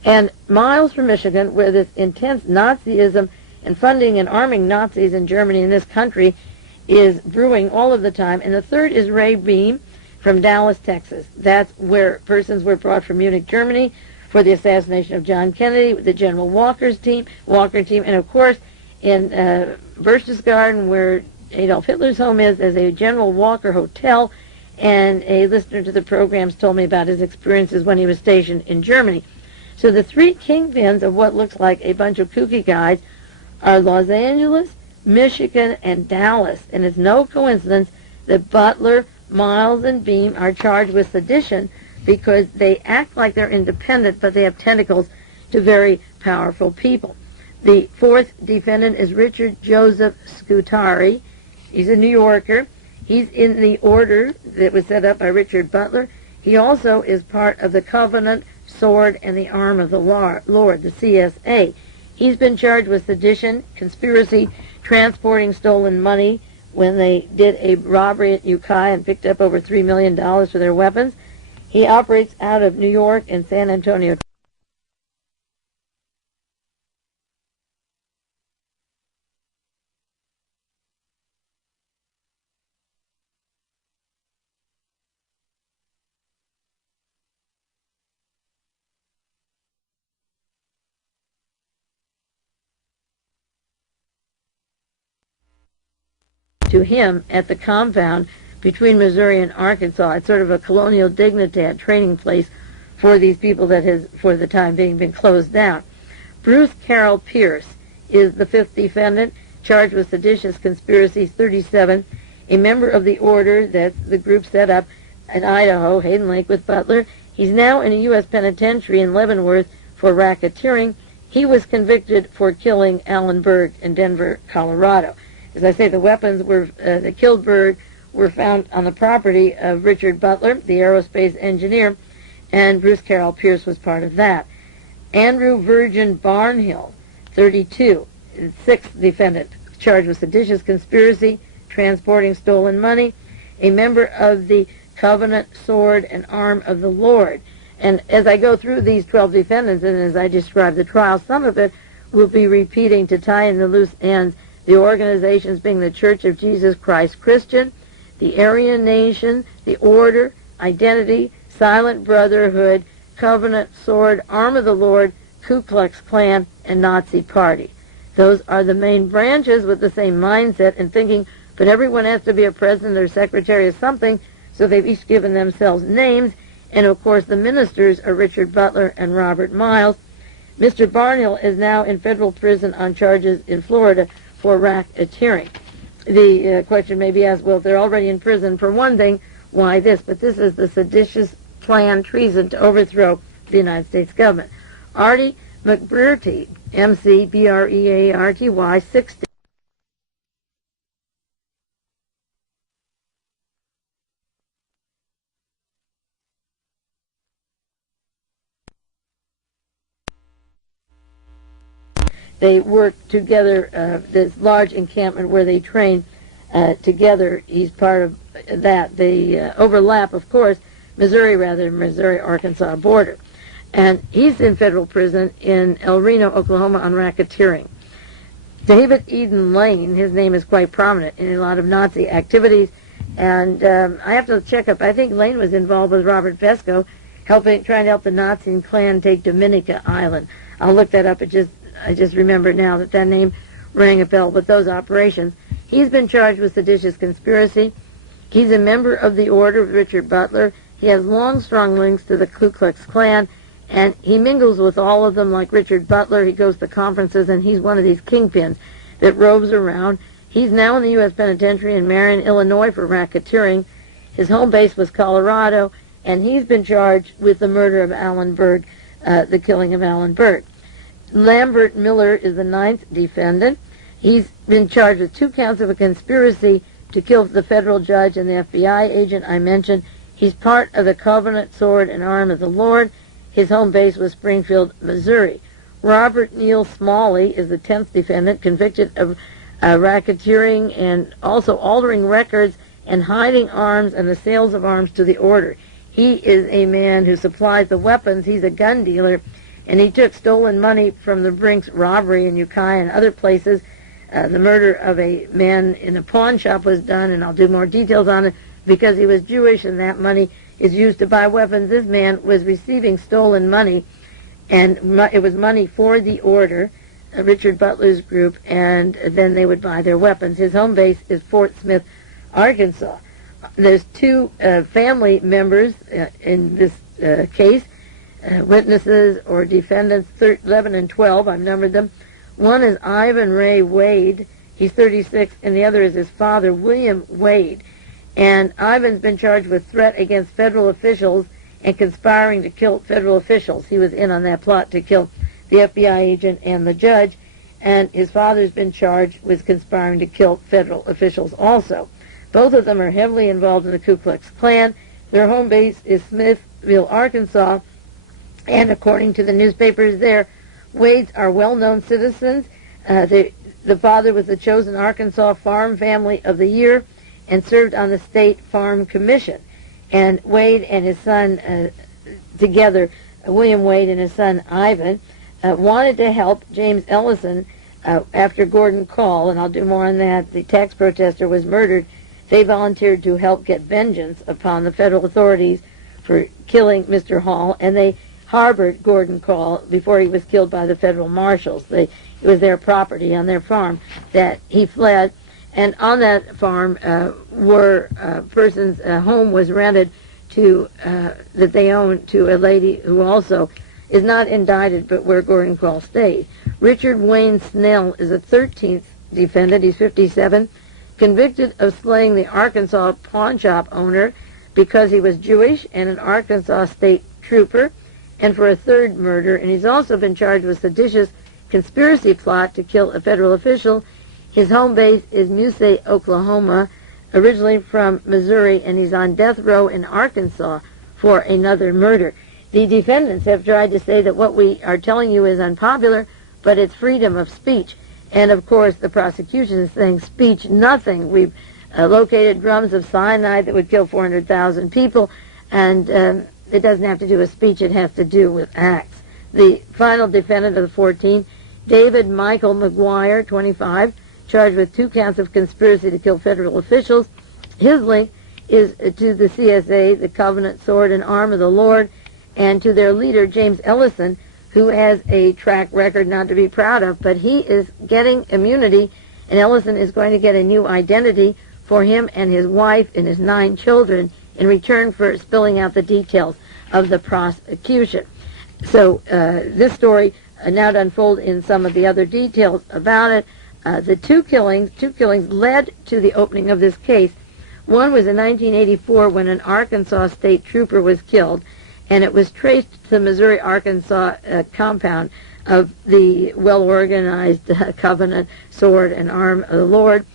and Miles from Michigan, where this intense Nazism and funding and arming Nazis in Germany and this country is brewing all of the time. And the third is Ray Beam from Dallas, Texas. That's where persons were brought from Munich, Germany for the assassination of John Kennedy, the General Walker team, and of course in Berchtesgaden, where Adolf Hitler's home is, as a General Walker Hotel, and a listener to the programs told me about his experiences when he was stationed in Germany. So the three kingpins of what looks like a bunch of kooky guys are Los Angeles, Michigan, and Dallas. And it's no coincidence that Butler, Miles, and Beam are charged with sedition because they act like they're independent, but they have tentacles to very powerful people. The fourth defendant is Richard Joseph Scutari. He's a New Yorker. He's in the order that was set up by Richard Butler. He also is part of the Covenant, Sword, and the Arm of the Lord, the CSA. He's been charged with sedition, conspiracy, transporting stolen money when they did a robbery at Ukiah and picked up over $3 million for their weapons. He operates out of New York and San Antonio. To him at the compound between Missouri and Arkansas. It's sort of a colonial dignitad training place for these people that has, for the time being, been closed down. Bruce Carroll Pierce is the fifth defendant, charged with seditious conspiracies, 37, a member of the order that the group set up in Idaho, Hayden Lake, with Butler. He's now in a U.S. penitentiary in Leavenworth for racketeering. He was convicted for killing Alan Berg in Denver, Colorado. As I say, the weapons that killed Berg were found on the property of Richard Butler, the aerospace engineer, and Bruce Carroll Pierce was part of that. Andrew Virgin Barnhill, 32, sixth defendant, charged with seditious conspiracy, transporting stolen money. a member of the covenant, sword, and arm of the Lord. And as I go through these 12 defendants, and as I describe the trial, some of it will be repeating to tie in the loose ends, the organizations being the Church of Jesus Christ Christian, the Aryan Nation, the Order, Identity, Silent Brotherhood, Covenant, Sword, Arm of the Lord, Ku Klux Klan, and Nazi Party. Those are the main branches with the same mindset and thinking, but everyone has to be a president or secretary of something, so they've each given themselves names, and of course the ministers are Richard Butler and Robert Miles. Mr. Barnhill is now in federal prison on charges in Florida for racketeering. The question may be asked, well, if they're already in prison for one thing, why this? But this is the seditious plan, treason to overthrow the United States government. Artie McBrearty, M-C-B-R-E-A-R-T-Y, 60. They work together, this large encampment where they train together. He's part of that. They overlap, of course, Missouri-Arkansas border. And he's in federal prison in El Reno, Oklahoma, on racketeering. David Eden Lane, his name is quite prominent in a lot of Nazi activities. And I have to check up. I think Lane was involved with Robert Vesco, trying to help the Nazi and Klan take Dominica Island. I'll look that up. I just remember now that name rang a bell with those operations. He's been charged with seditious conspiracy. He's a member of the Order of Richard Butler. He has long, strong links to the Ku Klux Klan, and he mingles with all of them like Richard Butler. He goes to conferences, and he's one of these kingpins that roves around. He's now in the U.S. Penitentiary in Marion, Illinois for racketeering. His home base was Colorado, and he's been charged with the murder of Alan Berg, the killing of Alan Berg. Lambert Miller is the 9th defendant. He's been charged with 2 counts of a conspiracy to kill the federal judge and the FBI agent I mentioned. He's part of the Covenant, Sword, and Arm of the Lord. His home base was Springfield, Missouri. Robert Neal Smalley is the 10th defendant, convicted of racketeering and also altering records and hiding arms and the sales of arms to the Order. He is a man who supplies the weapons. He's a gun dealer, and he took stolen money from the Brinks robbery in Ukiah and other places. The murder of a man in a pawn shop was done, and I'll do more details on it, because he was Jewish, and that money is used to buy weapons. This man was receiving stolen money, and it was money for the Order, Richard Butler's group, and then they would buy their weapons. His home base is Fort Smith, Arkansas. There's 2 family members in this case, witnesses or defendants, 11 and 12, I've numbered them. One is Ivan Ray Wade, he's 36, and the other is his father, William Wade. And Ivan's been charged with threat against federal officials and conspiring to kill federal officials. He was in on that plot to kill the FBI agent and the judge, and his father's been charged with conspiring to kill federal officials also. Both of them are heavily involved in the Ku Klux Klan. Their home base is Smithville, Arkansas, and according to the newspapers there, Wades are well-known citizens. The father was the chosen Arkansas Farm Family of the Year and served on the State Farm Commission. And Wade and his son together, William Wade and his son Ivan, wanted to help James Ellison after Gordon Call, and I'll do more on that. The tax protester was murdered. They volunteered to help get vengeance upon the federal authorities for killing Mr. Hall, and they harbored Gordon Call before he was killed by the federal marshals. It was their property on their farm that he fled, and on that farm were persons' home was rented to that they owned to a lady who also is not indicted, but where Gordon Call stayed. Richard Wayne Snell is a 13th defendant. He's 57, convicted of slaying the Arkansas pawn shop owner because he was Jewish and an Arkansas state trooper, and for a third murder. And he's also been charged with seditious conspiracy plot to kill a federal official. His home base is Muse, Oklahoma, originally from Missouri, and he's on death row in Arkansas for another murder. The defendants have tried to say that what we are telling you is unpopular, but it's freedom of speech. And of course, the prosecution is saying speech nothing. We've located drums of cyanide that would kill 400,000 people, and it doesn't have to do with speech, it has to do with acts. The final defendant of the 14, David Michael McGuire, 25, charged with 2 counts of conspiracy to kill federal officials. His link is to the CSA, the Covenant Sword and Arm of the Lord, and to their leader, James Ellison, who has a track record not to be proud of, but he is getting immunity, and Ellison is going to get a new identity for him and his wife and his 9 children in return for spilling out the details of the prosecution. So this story now to unfold in some of the other details about it. The two killings led to the opening of this case. One was in 1984 when an Arkansas state trooper was killed, and it was traced to the Missouri-Arkansas compound of the well-organized Covenant Sword and Arm of the Lord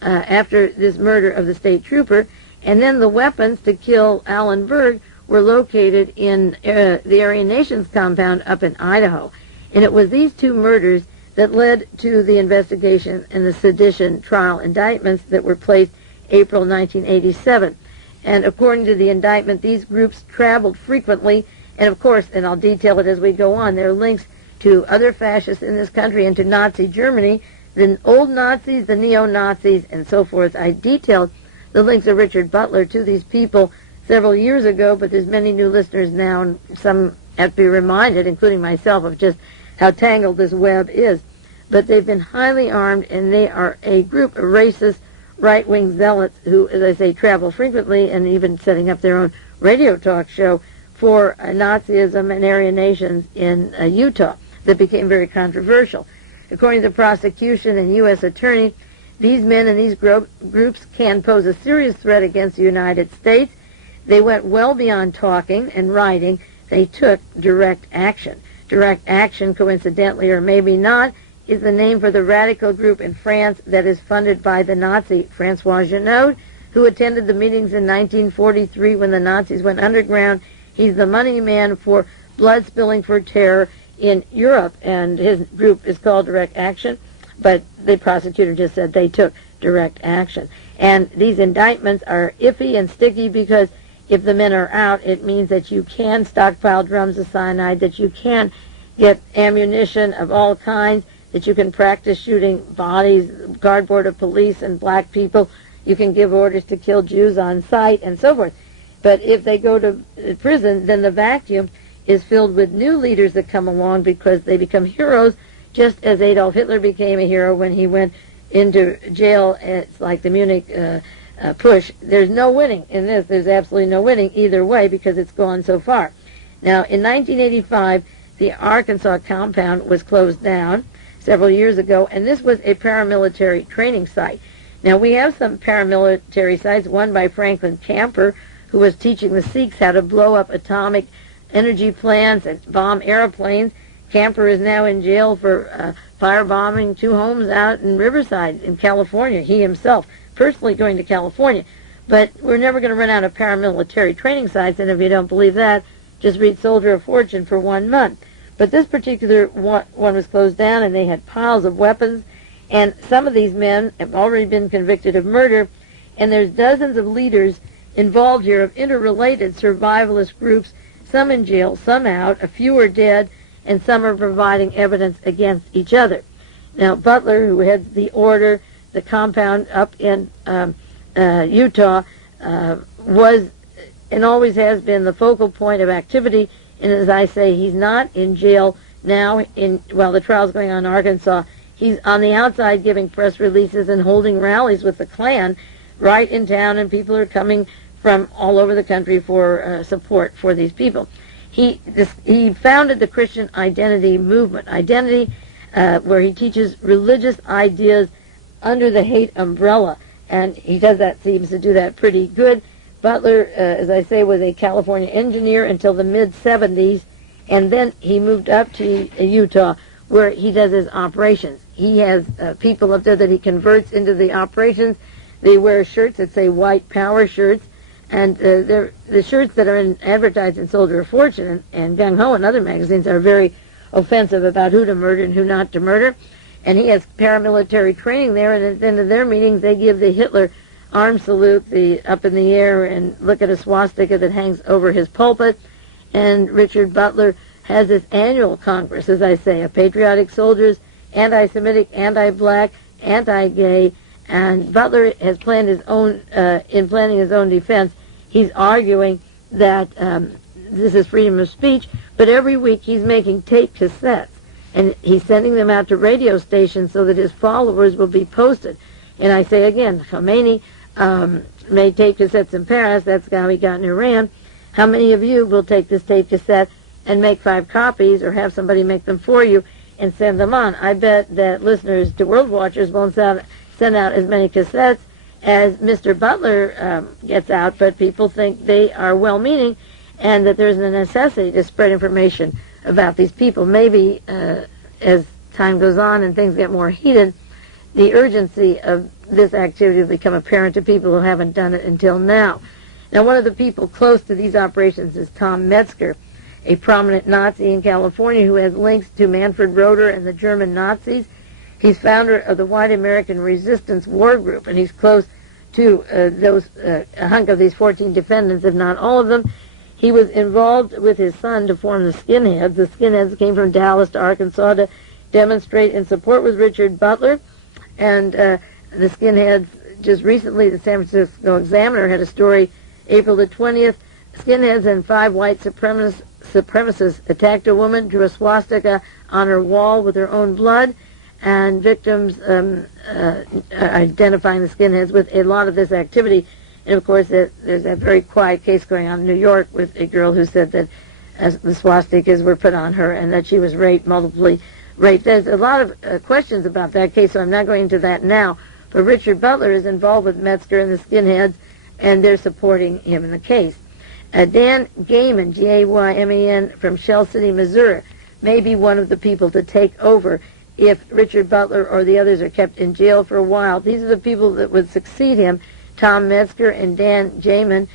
after this murder of the state trooper. And then the weapons to kill Alan Berg were located in the Aryan Nations compound up in Idaho. And it was these 2 murders that led to the investigation and the sedition trial indictments that were placed April 1987. And according to the indictment, these groups traveled frequently, and of course, and I'll detail it as we go on, there are links to other fascists in this country and to Nazi Germany, the old Nazis, the neo-Nazis, and so forth. I detailed the links of Richard Butler to these people several years ago, but there's many new listeners now, and some have to be reminded, including myself, of just how tangled this web is. But they've been highly armed, and they are a group of racist, right-wing zealots who, as I say, travel frequently and even setting up their own radio talk show for Nazism and Aryan Nations in Utah that became very controversial. According to the prosecution and U.S. attorney, these men and these groups can pose a serious threat against the United States. They went well beyond talking and writing. They took direct action. Direct action, coincidentally or maybe not, is the name for the radical group in France that is funded by the Nazi Francois Junot, who attended the meetings in 1943 when the Nazis went underground. He's the money man for blood spilling for terror in Europe, and his group is called Direct Action, but the prosecutor just said they took direct action. And these indictments are iffy and sticky because if the men are out, it means that you can stockpile drums of cyanide, that you can get ammunition of all kinds, that you can practice shooting bodies, cardboard of police and black people. You can give orders to kill Jews on sight and so forth. But if they go to prison, then the vacuum is filled with new leaders that come along because they become heroes, just as Adolf Hitler became a hero when he went into jail. It's like the Munich push. There's no winning in this. There's absolutely no winning either way because it's gone so far. Now, in 1985, the Arkansas compound was closed down several years ago, and this was a paramilitary training site. Now, we have some paramilitary sites, one by Franklin Camper, who was teaching the Sikhs how to blow up atomic energy plants and bomb airplanes. Camper is now in jail for firebombing 2 homes out in Riverside in California, he himself personally going to California. But we're never going to run out of paramilitary training sites, and if you don't believe that, just read Soldier of Fortune for 1 month. But this particular one was closed down, and they had piles of weapons, and some of these men have already been convicted of murder, and there's dozens of leaders involved here of interrelated survivalist groups, some in jail, some out, a few are dead, and some are providing evidence against each other. Now, Butler, who heads the order, the compound up in Utah, was and always has been the focal point of activity. And as I say, he's not in jail now while the trial's going on in Arkansas. He's on the outside giving press releases and holding rallies with the Klan right in town, and people are coming from all over the country for support for these people. He founded the Christian Identity Movement, where he teaches religious ideas under the hate umbrella, and he seems to do that pretty good. Butler, as I say, was a California engineer until the mid-'70s, and then he moved up to Utah, where he does his operations. He has people up there that he converts into the operations. They wear shirts that say White Power shirts, and the shirts that are advertised in Soldier of Fortune and Gung Ho and other magazines are very offensive about who to murder and who not to murder. And he has paramilitary training there, and at the end of their meetings, they give the Hitler arm salute, the up in the air, and look at a swastika that hangs over his pulpit. And Richard Butler has this annual Congress, as I say, of patriotic soldiers, anti-Semitic, anti-black, anti-gay, and Butler has planned his own, in planning his own defense, he's arguing that this is freedom of speech, but every week he's making tape cassettes, and he's sending them out to radio stations so that his followers will be posted. And I say again, Khomeini made tape cassettes in Paris, that's how he got in Iran. How many of you will take this tape cassette and make 5 copies or have somebody make them for you and send them on? I bet that listeners to World Watchers won't send out as many cassettes as Mr. Butler gets out, but people think they are well-meaning and that there's a necessity to spread information about these people. Maybe as time goes on and things get more heated, the urgency of this activity will become apparent to people who haven't done it until now. Now, one of the people close to these operations is Tom Metzger, a prominent Nazi in California who has links to Manfred Roeder and the German Nazis. He's founder of the White American Resistance War Group, and he's close to a hunk of these 14 defendants, if not all of them. He was involved with his son to form the Skinheads. The Skinheads came from Dallas to Arkansas to demonstrate in support with Richard Butler, and the Skinheads, just recently, the San Francisco Examiner had a story, April the 20th, Skinheads and 5 white supremacists attacked a woman, drew a swastika on her wall with her own blood, and victims identifying the Skinheads with a lot of this activity. And of course, there's that very quiet case going on in New York with a girl who said that the swastikas were put on her and that she was multiply raped. There's a lot of questions about that case, so I'm not going into that now. But Richard Butler is involved with Metzger and the Skinheads, and they're supporting him in the case. Dan Gayman, G-A-Y-M-A-N, from Shell City, Missouri, may be one of the people to take over if Richard Butler or the others are kept in jail for a while. These are the people that would succeed him, Tom Metzger and Dan Gayman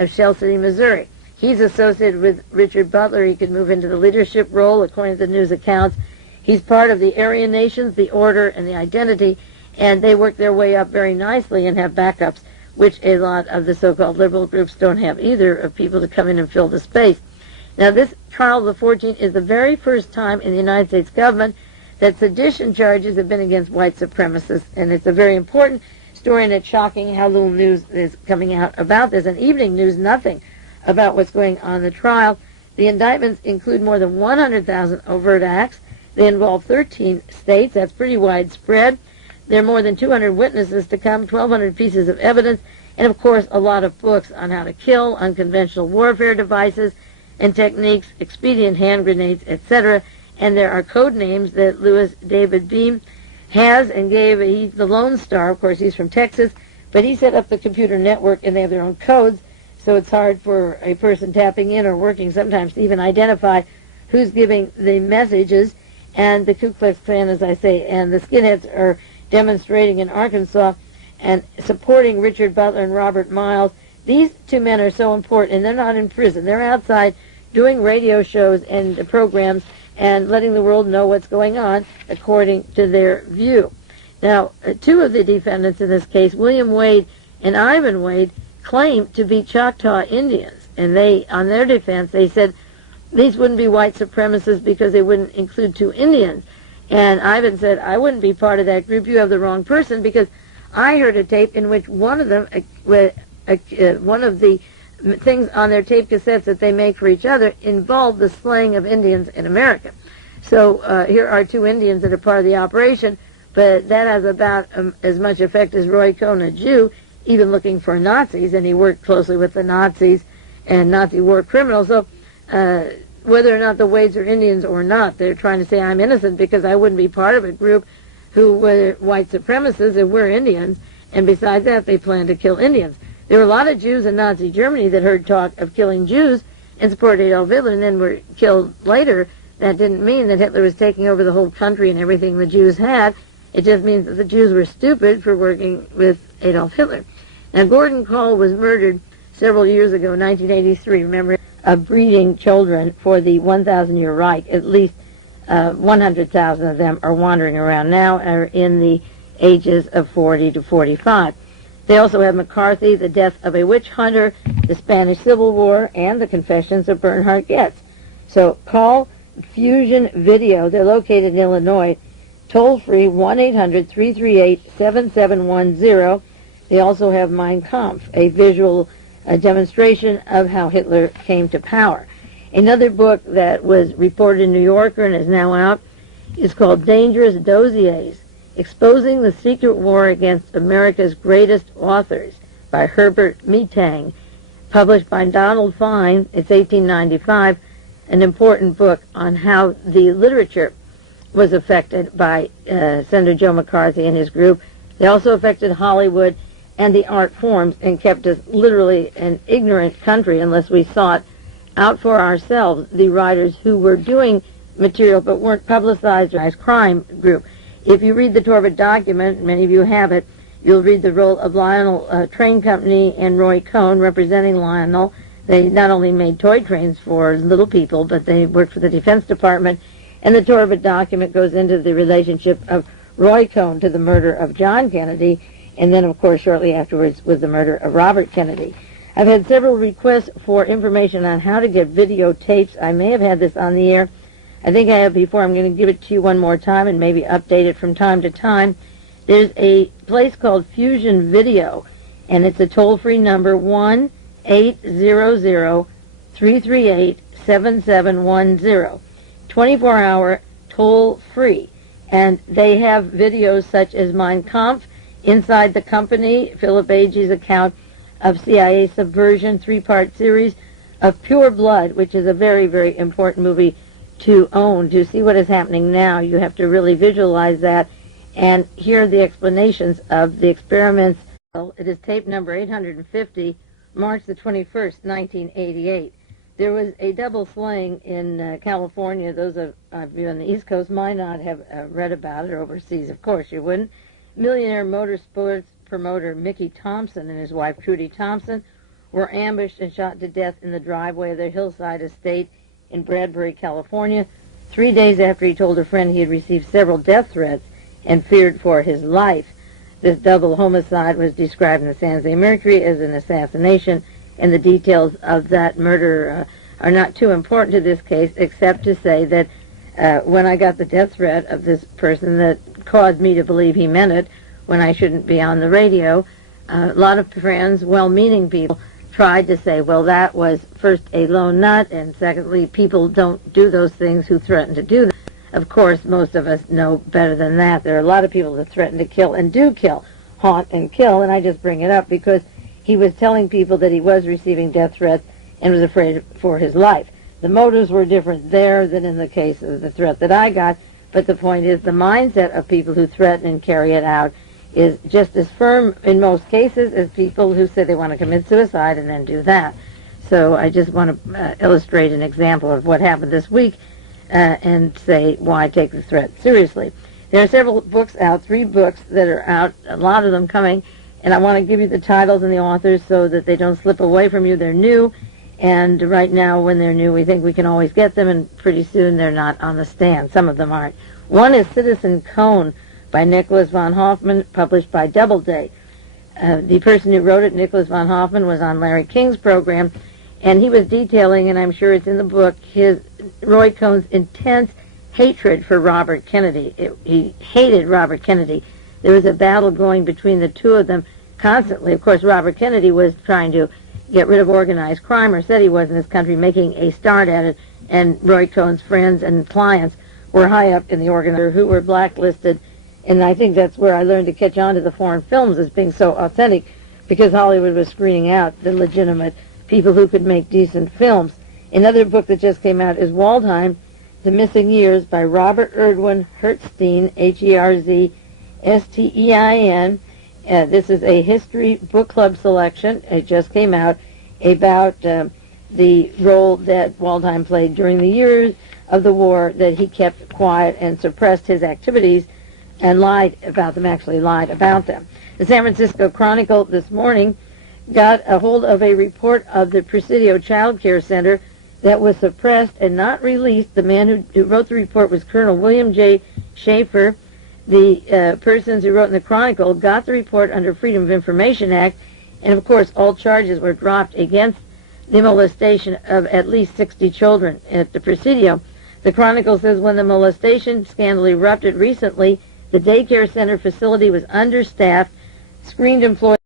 of Shell City, Missouri. He's associated with Richard Butler. He could move into the leadership role, according to the news accounts. He's part of the Aryan Nations, the Order, and the Identity, and they work their way up very nicely and have backups, which a lot of the so-called liberal groups don't have either, of people to come in and fill the space. Now, this trial of the 14 is the very first time in the United States government that sedition charges have been against white supremacists, and it's a very important story, and it's shocking how little news is coming out about this. And evening news, nothing about what's going on in the trial. The indictments include more than 100,000 overt acts. They involve 13 states. That's pretty widespread. There are more than 200 witnesses to come, 1,200 pieces of evidence, and of course a lot of books on how to kill, unconventional warfare devices and techniques, expedient hand grenades, etc. And there are code names that Louis David Beam has and gave. He's the Lone Star, of course, he's from Texas, but he set up the computer network, and they have their own codes, so it's hard for a person tapping in or working sometimes to even identify who's giving the messages. And the Ku Klux Klan, as I say, and the Skinheads are demonstrating in Arkansas and supporting Richard Butler and Robert Miles. These 2 men are so important, and they're not in prison. They're outside doing radio shows and programs and letting the world know what's going on according to their view. Now, 2 of the defendants in this case, William Wade and Ivan Wade, claim to be Choctaw Indians. And they, on their defense, they said these wouldn't be white supremacists because they wouldn't include 2 Indians. And Ivan said, I wouldn't be part of that group. You have the wrong person, because I heard a tape in which one of them, one of the things on their tape cassettes that they make for each other involved the slaying of Indians in America. So here are 2 Indians that are part of the operation, but that has about as much effect as Roy Cohn, a Jew, even looking for Nazis, and he worked closely with the Nazis and Nazi war criminals. So whether or not the Wades are Indians or not, they're trying to say I'm innocent because I wouldn't be part of a group who were white supremacists and we're Indians, and besides that, they plan to kill Indians. There were a lot of Jews in Nazi Germany that heard talk of killing Jews and supported Adolf Hitler and then were killed later. That didn't mean that Hitler was taking over the whole country and everything the Jews had. It just means that the Jews were stupid for working with Adolf Hitler. Now, Gordon Cole was murdered several years ago, 1983, remember, of breeding children for the 1,000-year Reich. At least 100,000 of them are wandering around now, are in the ages of 40 to 45. They also have McCarthy, The Death of a Witch Hunter, The Spanish Civil War, and The Confessions of Bernhard Goetz. So call Fusion Video. They're located in Illinois. Toll-free 1-800-338-7710. They also have Mein Kampf, a visual demonstration of how Hitler came to power. Another book that was reported in New Yorker and is now out is called Dangerous Dossiers, Exposing the Secret War Against America's Greatest Authors by Herbert Meetang, published by Donald Fine. It's 1895, an important book on how the literature was affected by Senator Joe McCarthy and his group. They also affected Hollywood and the art forms and kept us literally an ignorant country unless we sought out for ourselves the writers who were doing material but weren't publicized as crime group. If you read the Torvald document, many of you have it, you'll read the role of Lionel Train Company and Roy Cohn representing Lionel. They not only made toy trains for little people, but they worked for the Defense Department. And the Torvald document goes into the relationship of Roy Cohn to the murder of John Kennedy, and then, of course, shortly afterwards was the murder of Robert Kennedy. I've had several requests for information on how to get videotapes. I may have had this on the air. I think I have before. I'm going to give it to you one more time and maybe update it from time to time. There's a place called Fusion Video, and it's a toll-free number, 1-800-338-7710. 24-hour toll-free. And they have videos such as Mein Kampf, Inside the Company, Philip Agee's account of CIA subversion, 3-part series of Pure Blood, which is a very, very important movie to own. To see what is happening now, you have to really visualize that and hear the explanations of the experiments. It is tape number 850, March the 21st, 1988. There was a double slaying in California. Those of you on the East Coast might not have read about it, or overseas, of course you wouldn't. Millionaire motorsports promoter Mickey Thompson and his wife Trudy Thompson were ambushed and shot to death in the driveway of their hillside estate in Bradbury, California, 3 days after he told a friend he had received several death threats and feared for his life. This double homicide was described in the San Jose Mercury as an assassination, and the details of that murder are not too important to this case, except to say that when I got the death threat of this person that caused me to believe he meant it when I shouldn't be on the radio, a lot of friends, well-meaning people, tried to say, well, that was first a lone nut, and secondly, people don't do those things who threaten to do them. Of course, most of us know better than that. There are a lot of people that threaten to kill and do kill, haunt and kill, and I just bring it up because he was telling people that he was receiving death threats and was afraid for his life. The motives were different there than in the case of the threat that I got, but the point is the mindset of people who threaten and carry it out is just as firm in most cases as people who say they want to commit suicide and then do that. So I just want to illustrate an example of what happened this week and say why take the threat seriously. There are several books out, 3 books that are out, a lot of them coming, and I want to give you the titles and the authors so that they don't slip away from you. They're new, and right now when they're new we think we can always get them, and pretty soon they're not on the stand. Some of them aren't. One is Citizen Cohn by Nicholas von Hoffman, published by Doubleday. The person who wrote it, Nicholas von Hoffman, was on Larry King's program, and he was detailing, and I'm sure it's in the book, Roy Cohn's intense hatred for Robert Kennedy. He hated Robert Kennedy. There was a battle going between the two of them constantly. Of course, Robert Kennedy was trying to get rid of organized crime, or said he was in this country, making a start at it, and Roy Cohn's friends and clients were high up in the organizer who were blacklisted. And I think that's where I learned to catch on to the foreign films as being so authentic, because Hollywood was screening out the legitimate people who could make decent films. Another book that just came out is Waldheim, The Missing Years by Robert Erdwin Herzstein, Herzstein. This is a history book club selection. It just came out about the role that Waldheim played during the years of the war, that he kept quiet and suppressed his activities and lied about them, actually lied about them. The San Francisco Chronicle this morning got a hold of a report of the Presidio Child Care Center that was suppressed and not released. The man who wrote the report was Colonel William J. Schaefer, The persons who wrote in the Chronicle got the report under Freedom of Information Act, and of course all charges were dropped against the molestation of at least 60 children at the Presidio. The Chronicle says when the molestation scandal erupted recently, the daycare center facility was understaffed, screened employees